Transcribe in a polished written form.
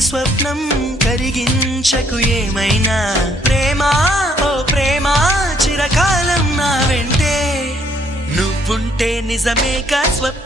స్వప్నం కరిగించకు ఏమైనా ప్రేమ ఓ ప్రేమ చిరకాలం నా వెంటే నువ్వుంటే నిజమేగా స్వప్నం